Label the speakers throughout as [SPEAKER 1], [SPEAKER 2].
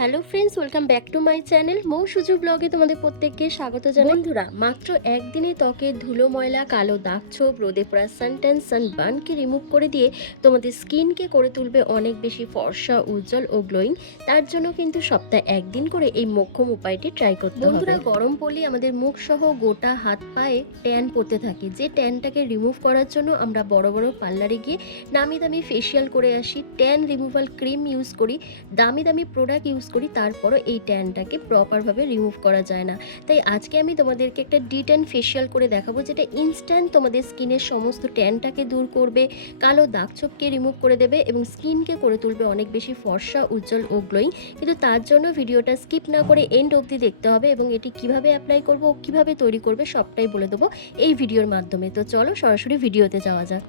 [SPEAKER 1] Hello friends welcome back to my channel Mou Suju ব্লগে তোমাদের প্রত্যেককে স্বাগত জানাই। বন্ধুরা মাত্র একদিনে ত্বকের ধুলো ময়লা কালো দাগ ছোপ রোদে পড়া সানট্যান সানবার্নকে রিমুভ করে দিয়ে তোমাদের স্কিনকে করে তুলবে অনেক বেশি ফর্সা উজ্জ্বল ও গ্লোয়িং তার জন্য কিন্তু সপ্তাহে একদিন করে এই মোক্ষম উপায়টি ট্রাই করতে হবে। বন্ধুরা গরম পড়লে আমাদের মুখ সহ গোটা হাত পায়ে ট্যান পড়তে থাকে। যে ট্যানটাকে রিমুভ করার জন্য আমরা বড় বড় পার্লারে গিয়ে নামি দামি ফেসিয়াল করে আসি। ট্যান রিমুভাল ক্রিম ইউজ করি। দামি দামি প্রোডাক্ট ইউজ করি, তারপরও এই ট্যানটাকে প্রপারভাবে রিমুভ করা যায় না। তাই আজকে আমি তোমাদেরকে একটা ডি ট্যান ফেসিয়াল করে দেখাবো, যেটা ইনস্ট্যান্ট তোমাদের স্কিনের সমস্ত ট্যানটাকে দূর করবে, কালো দাগছোপকে রিমুভ করে দেবে এবং স্কিনকে করে তুলবে অনেক বেশি ফর্সা, উজ্জ্বল ও গ্লোয়িং কিন্তু তার জন্য ভিডিওটা স্কিপ না করে এন্ড অবধি দেখতে হবে এবং এটি কীভাবে অ্যাপ্লাই করব, কীভাবে তৈরি করবে সবটাই বলে দেবো এই ভিডিওর মাধ্যমে। তো চলো সরাসরি ভিডিওতে যাওয়া যাক।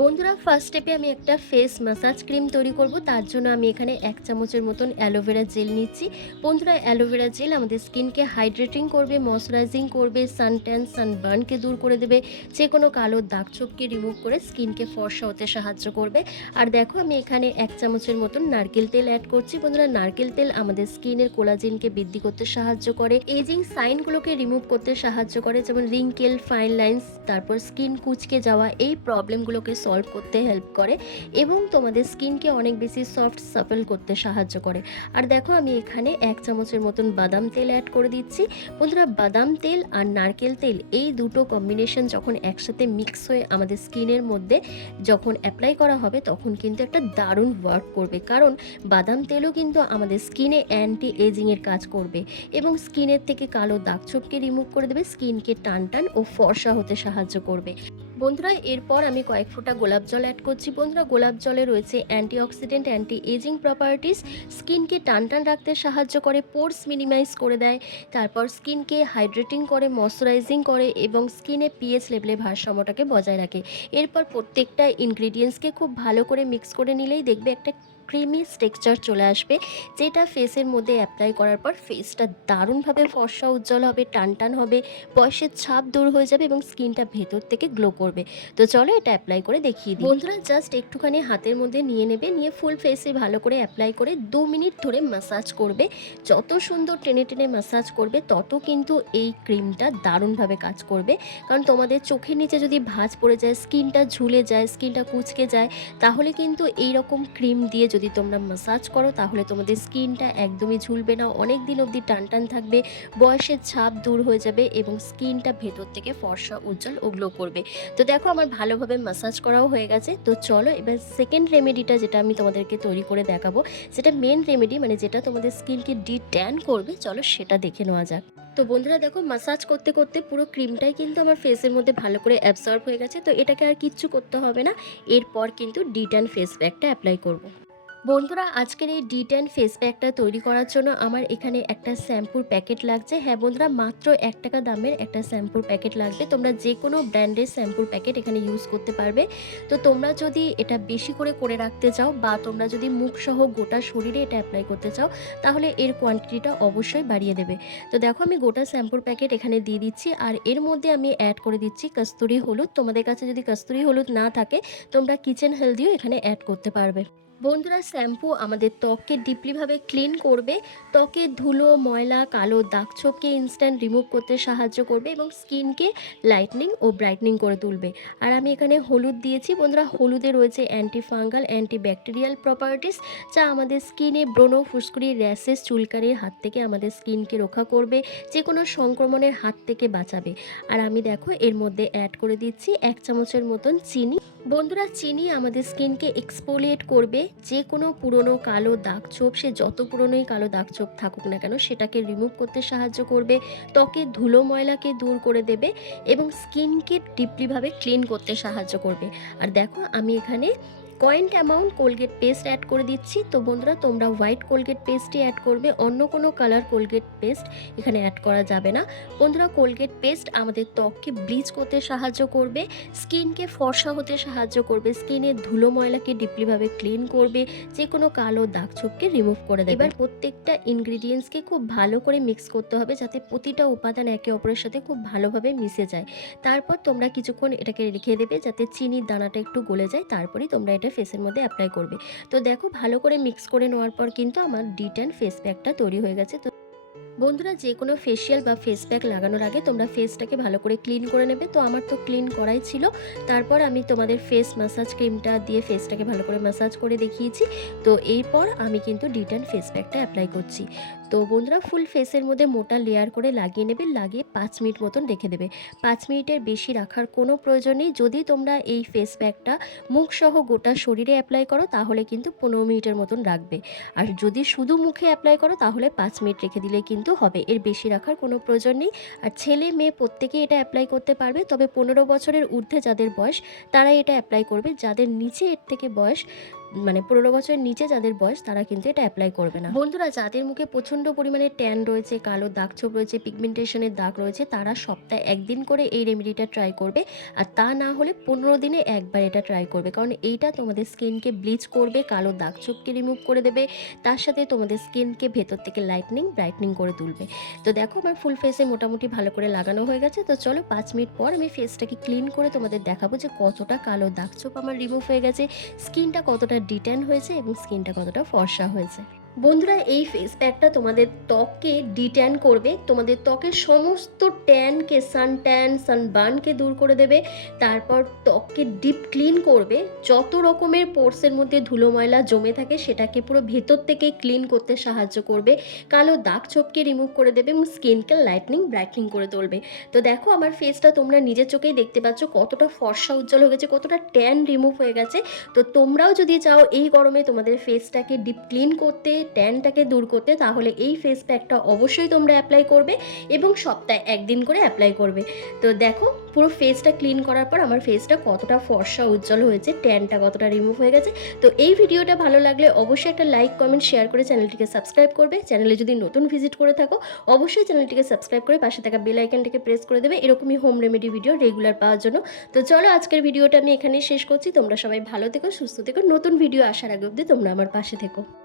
[SPEAKER 1] বন্ধুরা ফার্স্ট স্টেপে আমি একটা ফেস ম্যাসাজ ক্রিম তৈরি করব। তার জন্য আমি এখানে এক চামচের মতন অ্যালোভেরা জেল নিচ্ছি। বন্ধুরা অ্যালোভেরা জেল আমাদের স্কিনকে হাইড্রেটিং করবে ময়শ্চারাইজিং করবে সানট্যান সানবার্নকে দূর করে দেবে যে কোনো কালো দাগ ছোপকে রিমুভ করে স্কিনকে ফর্সা হতে সাহায্য করবে। আর দেখো, আমি এখানে এক চামচের মতন নারকেল তেল অ্যাড করছি। বন্ধুরা, নারকেল তেল আমাদের স্কিনের কোলাজেনকে বৃদ্ধি করতে সাহায্য করে এজিং সাইনগুলোকে রিমুভ করতে সাহায্য করে, যেমন রিঙ্কেল ফাইন লাইন্স তারপর স্কিন কুচকে যাওয়া, এই প্রবলেমগুলোকে সলভ করতে হেল্প করে এবং তোমাদের স্কিনকে অনেক বেশি সফট সাপেল করতে সাহায্য করে। আর দেখো আমি এখানে এক চামচের মতন বাদাম তেল অ্যাড করে দিচ্ছি। বন্ধুরা, বাদাম তেল আর নারকেল তেল এই দুটো কম্বিনেশন যখন একসাথে মিক্স হয়ে আমাদের স্কিনের মধ্যে যখন অ্যাপ্লাই করা হবে, তখন কিন্তু একটা দারুণ ওয়ার্ক করবে। কারণ বাদাম তেলও কিন্তু আমাদের স্কিনে অ্যান্টি এজিংয়ের কাজ করবে এবং স্কিনের থেকে কালো দাগছোপকে রিমুভ করে দেবে স্কিনকে টান টান ও ফর্সা হতে সাহায্য করবে। বন্ধুরা, এরপর আমি কয়েক ফোঁটা গোলাপ জল অ্যাড করছি। বন্ধুরা, গোলাপ জলে রয়েছে anti oxidant anti aging properties স্কিনকে টান টান রাখতে সাহায্য করে, পোর্স মিনিমাইজ করে দেয়। তারপর স্কিনকে হাইড্রেটিং করে, ময়শ্চারাইজিং করে এবং স্কিনে পিএইচ লেভেলে ভারসাম্যটাকে বজায় রাখে। এরপর প্রত্যেকটা ইনগ্রিডিয়েন্টসকে খুব ভালো করে মিক্স করে নিলেই দেখবে একটা ক্রিমি স্ট্রেকচার চলে আসবে, যেটা ফেসের মধ্যে অ্যাপ্লাই করার পর ফেসটা দারুণভাবে ফর্সা উজ্জ্বল হবে টান টান হবে, বয়সের ছাপ দূর হয়ে যাবে এবং স্কিনটা ভেতর থেকে গ্লো করবে। তো চলো এটা অ্যাপ্লাই করে দেখিয়ে দিই। বন্ধুরা জাস্ট একটুখানি হাতের মধ্যে নিয়ে নেবে, নিয়ে ফুল ফেসে ভালো করে অ্যাপ্লাই করে দু মিনিট ধরে ম্যাসাজ করবে। যত সুন্দর টেনে টেনে ম্যাসাজ করবে, তত কিন্তু এই ক্রিমটা দারুণভাবে কাজ করবে। কারণ তোমাদের চোখের নিচে যদি ভাঁজ পড়ে যায়, স্কিনটা ঝুলে যায়, স্কিনটা কুচকে যায়, তাহলে কিন্তু এই রকম ক্রিম দিয়ে যদি তোমরা ম্যাসাজ করো, তাহলে তোমাদের স্কিনটা একদমই ঝুলবে না। অনেক দিন অবধি টান টান থাকবে, বয়সের ছাপ দূর হয়ে যাবে এবং স্কিনটা ভেতর থেকে ফর্সা, উজ্জ্বল ও গ্লো করবে। তো দেখো, আমার ভালোভাবে ম্যাসাজ করাও হয়ে গেছে। তো চলো, এবার সেকেন্ড রেমেডিটা যেটা আমি তোমাদেরকে তৈরি করে দেখাবো, সেটা মেন রেমেডি মানে যেটা তোমাদের স্কিনকে ডি ট্যান করবে, চলো সেটা দেখে নেওয়া যাক। তো বন্ধুরা, দেখো মাসাজ করতে করতে পুরো ক্রিমটাই কিন্তু আমার ফেসের মধ্যে ভালো করে অ্যাবসর্ব হয়ে গেছে। তো এটাকে আর কিচ্ছু করতে হবে না। এরপর কিন্তু ডি ট্যান ফেস প্যাকটা অ্যাপ্লাই করব। বন্ধুরা, আজকের এই ডি ট্যান ফেস প্যাকটা তৈরি করার জন্য আমার এখানে একটা শ্যাম্পুর প্যাকেট লাগছে। হ্যাঁ বন্ধুরা, মাত্র এক টাকা দামের একটা শ্যাম্পুর প্যাকেট লাগবে। তোমরা যে কোনো ব্র্যান্ডের শ্যাম্পুর প্যাকেট এখানে ইউজ করতে পারবে। তো তোমরা যদি এটা বেশি করে করে রাখতে চাও বা তোমরা যদি মুখ সহ গোটা শরীরে এটা অ্যাপ্লাই করতে চাও, তাহলে এর কোয়ান্টিটিটা অবশ্যই বাড়িয়ে দেবে। তো দেখো, আমি গোটা শ্যাম্পুর প্যাকেট এখানে দিয়ে দিচ্ছি। আর এর মধ্যে আমি অ্যাড করে দিচ্ছি কস্তুরি হলুদ। তোমাদের কাছে যদি কস্তুরি হলুদ না থাকে, তোমরা কিচেন হেলদিও এখানে অ্যাড করতে পারবে। বন্ধুরা, শ্যাম্পু আমাদের ত্বককে ডিপলিভাবে ক্লিন করবে। ত্বকের ধুলো, ময়লা, কালো দাগছোপকে ইনস্ট্যান্ট রিমুভ করতে সাহায্য করবে এবং স্কিনকে লাইটনিং ও ব্রাইটনিং করে তুলবে। আর আমি এখানে হলুদ দিয়েছি। বন্ধুরা, হলুদে রয়েছে anti fungal anti bacterial properties যা আমাদের স্কিনে ব্রণ, ফুসকুড়ি র্যাশেস চুলকানির হাত থেকে আমাদের স্কিনকে রক্ষা করবে যে কোনো সংক্রমণের হাত থেকে বাঁচাবে। আর আমি দেখো, এর মধ্যে অ্যাড করে দিচ্ছি এক চামচের মতন চিনি। বন্ধুরা চিনি আমাদের স্কিনকে এক্সপোলিয়েট করবে, যে কোনো পুরনো কালো দাগ ছোপ, সে যত পুরনোই কালো দাগ ছোপ থাকুক না কেন, সেটাকে রিমুভ করতে সাহায্য করবে, ত্বকে ধুলো ময়লাকে দূর করে দেবে এবং স্কিনকে ডিপলিভাবে ক্লিন করতে সাহায্য করবে। আর দেখো, আমি এখানে কয়েন্ট অ্যামাউন্ট কোলগেট পেস্ট অ্যাড করে দিচ্ছি। তো বন্ধুরা, তোমরা হোয়াইট কোলগেট পেস্টই অ্যাড করবে, অন্য কোনো কালার কোলগেট পেস্ট এখানে অ্যাড করা যাবে না। বন্ধুরা কোলগেট পেস্ট আমাদের ত্বককে ব্লিচ করতে সাহায্য করবে স্কিনকে ফর্সা হতে সাহায্য করবে স্কিনের ধুলো ময়লাকে ডিপলিভাবে ক্লিন করবে যে কোনো কালো দাগ ছোপকে রিমুভ করে দেবে। এবার প্রত্যেকটা ইনগ্রিডিয়েন্টসকে খুব ভালো করে মিক্স করতে হবে, যাতে প্রতিটা উপাদান একে অপরের সাথে খুব ভালোভাবে মিশে যায়। তারপর তোমরা কিছুক্ষণ এটাকে রেখে দেবে, যাতে চিনির দানাটা একটু গলে যায়, তারপরেই তোমরা এটা ফেসের মধ্যে অ্যাপ্লাই করবে। তো দেখো ভালো করে মিক্স করে নেওয়ার পর কিন্তু আমার ডিট অ্যান্ড ফেস প্যাকটা তৈরি হয়ে গেছে। তো বন্ধুরা যে কোনো ফেসিয়াল বা ফেস প্যাক লাগানোর আগে তোমরা ফেসটাকে ভালো করে ক্লিন করে নেবে। তো আমার তো ক্লিন করাই ছিল। তারপর আমি তোমাদের ফেস ম্যাসাজ ক্রিমটা দিয়ে ফেসটাকে ভালো করে ম্যাসাজ করে দেখিয়েছি। তো এরপর আমি কিন্তু ডিটেন ফেস প্যাকটা অ্যাপ্লাই করছি। তো বন্ধুরা ফুল ফেসের মধ্যে মোটা লেয়ার করে লাগিয়ে নেবে। লাগিয়ে পাঁচ মিনিট মতন রেখে দেবে। পাঁচ মিনিটের বেশি রাখার কোনো প্রয়োজন নেই। যদি তোমরা এই ফেস প্যাকটা মুখসহ গোটা শরীরে অ্যাপ্লাই করো, তাহলে কিন্তু পনেরো মিনিটের মতন রাখবে। আর যদি শুধু মুখে অ্যাপ্লাই করো, তাহলে পাঁচ মিনিট রেখে দিলে কিন্তু হবে, এর বেশি রাখার কোনো প্রয়োজন নেই। আর ছেলে মেয়ে প্রত্যেকে এটা অ্যাপ্লাই করতে পারবে, তবে পনেরো বছরের ঊর্ধ্বে যাদের বয়স তারা এটা অ্যাপ্লাই করবে। যাদের নিচে এর থেকে বয়স মানে পনেরো বছরের নিচে যাদের বয়স, তারা কিন্তু এটা অ্যাপ্লাই করবে না। বন্ধুরা যাদের মুখে প্রচণ্ড পরিমাণে ট্যান রয়েছে, কালো দাগ ছোপ রয়েছে পিগমেন্টেশনের দাগ রয়েছে, তারা সপ্তাহে একদিন করে এই রেমেডিটা ট্রাই করবে। আর তা না হলে পনেরো দিনে একবার এটা ট্রাই করবে, কারণ এইটা তোমাদের স্কিনকে ব্লিচ করবে, কালো দাগ ছোপকে রিমুভ করে দেবে, তার সাথে তোমাদের স্কিনকে ভেতর থেকে লাইটনিং ব্রাইটনিং করে তুলবে। তো দেখো, আমার ফুল ফেসে মোটামুটি ভালো করে লাগানো হয়ে গেছে। তো চলো, পাঁচ মিনিট পর আমি ফেসটাকে ক্লিন করে তোমাদের দেখাবো যে কতটা কালো দাগ ছোপ আমার রিমুভ হয়ে গেছে স্কিনটা কতটা ডিট্যান হয়েছে এবং স্কিনটা কতটা ফর্সা হয়েছে। বন্ধুরা, এই ফেস প্যাকটা তোমাদের ত্বককে ডিট্যান করবে। তোমাদের ত্বকের সমস্ত ট্যানকে সান ট্যান সানবার্নকে দূর করে দেবে। তারপর ত্বককে ডিপ ক্লিন করবে। যত রকমের পোর্সের মধ্যে ধুলো ময়লা জমে থাকে, সেটাকে পুরো ভেতর থেকে ক্লিন করতে সাহায্য করবে। কালো দাগ ছোপকে রিমুভ করে দেবে এবং স্কিনকে লাইটনিং ব্রাইটনিং করে তুলবে। তো দেখো, আমার ফেসটা তোমরা নিজের চোখেই দেখতে পাচ্ছ, কতটা ফর্সা উজ্জ্বল হয়ে গেছে, কতটা ট্যান রিমুভ হয়ে গেছে। তো তোমরাও যদি চাও, এই গরমে তোমাদের ফেসটাকে ডিপ ক্লিন করতে ট্যানটাকে দূর করতে তাহলে এই ফেস প্যাকটা অবশ্যই তোমরা অ্যাপ্লাই করবে এবং সপ্তাহে একদিন করে অ্যাপ্লাই করবে। তো দেখো, পুরো ফেসটা ক্লিন করার পর আমার ফেসটা কতটা ফর্সা উজ্জ্বল হয়েছে ট্যানটা কতটা রিমুভ হয়ে গেছে। তো এই ভিডিওটা ভালো লাগলে অবশ্যই একটা লাইক কমেন্ট শেয়ার করে চ্যানেলটিকে সাবস্ক্রাইব করবে। চ্যানেলে যদি নতুন ভিজিট করে থাকো, অবশ্যই চ্যানেলটিকে সাবস্ক্রাইব করে পাশে থাকা বেল প্রেস করে দেবে। এরকমই হোম রেমেডি ভিডিও রেগুলার পাওয়ার জন্য। তো চলো, আজকের ভিডিওটা আমি এখানেই শেষ করছি। তোমরা সবাই ভালো থেকো, সুস্থ থেকো। নতুন ভিডিও আসার আগে অবধি তোমরা আমার পাশে থেকো।